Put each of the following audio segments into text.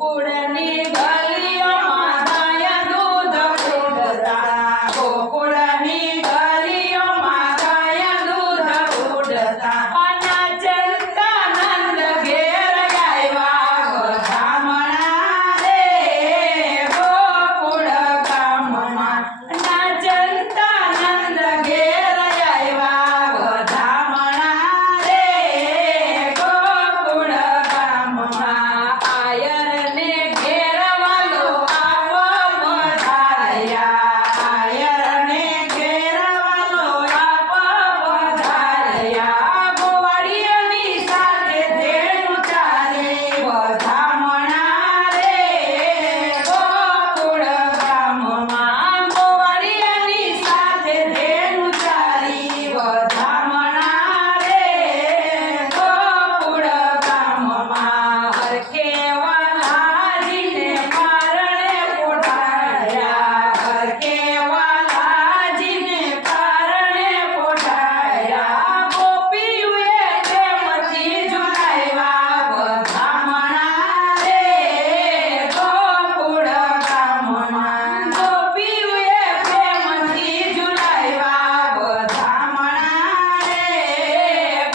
ગોકુળની ગલીઓમાં ગાય દૂધ ઉડતા, ગોકુળની ગલીઓમાં ગાય દૂધ ઉડતા, નાચતા નંદ ઘેર આવ્યા વધામણા રે, ગોકુળ ગામમાં નાચતા નંદ ઘેર આવ્યા વધામણા રે, ગોકુળ ગામમાં આયરને ઘેરવાલો આવો પધાર્યા, આયરને ઘેરવાલો આવો પધાર્યા, ગોવાળિયાની સાથે ધેનું ચારે વધામણા રે, ગોકુળ ગામમાં ગોવાળિયાની સાથે ધેનું ચારી વધામણા રે, ગોકુળ ગામમાં હરખે વાલાજીને કારણે પોઢાયા, હરખે વાલાજીને કારણે પોઢાયા, ગોપીઓએ પ્રેમથી ઝુલાવ્યા વધામણા રે, ગોકુળ ગામમાં ગોપીઓએ પ્રેમથી ઝુલાવ્યા વધામણા રે,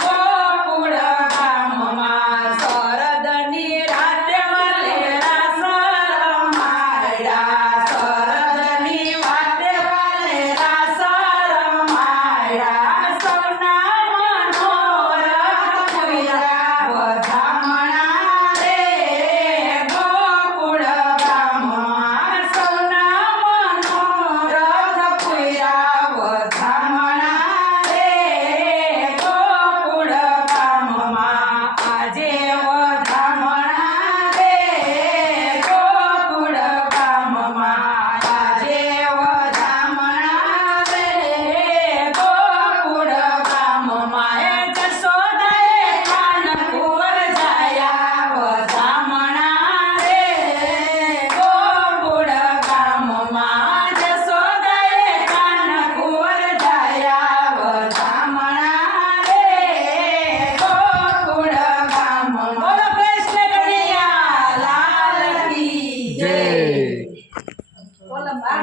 ગોકુળ ગામમાં શરદની રાતે વાલે રાસ રમાડ્યા, શરદની વાતે વાલે રાસ રમાડ્યા, સૌના મનોરથ પૂર્યા વધામણા રે, ગોકુળ ગામમાં સૌના મનોરથ પૂર્યા વધામણા રે, ગોકુળ ગામમાં આજે વધામણા રે, ગોકુળ ગામમાં આજે વધામણા રે, ગોકુળ ગામમાં જશોદાએ કાનપુર જાયા વધામણા રે, ગોકુળ ગામમાં જશોદાએ કાનપુર જાયા વધામણા રે, ગોકુળ ગામમાં. બોલો કૃષ્ણ કનૈયા લાલ કી જય. જય. બોલો બાર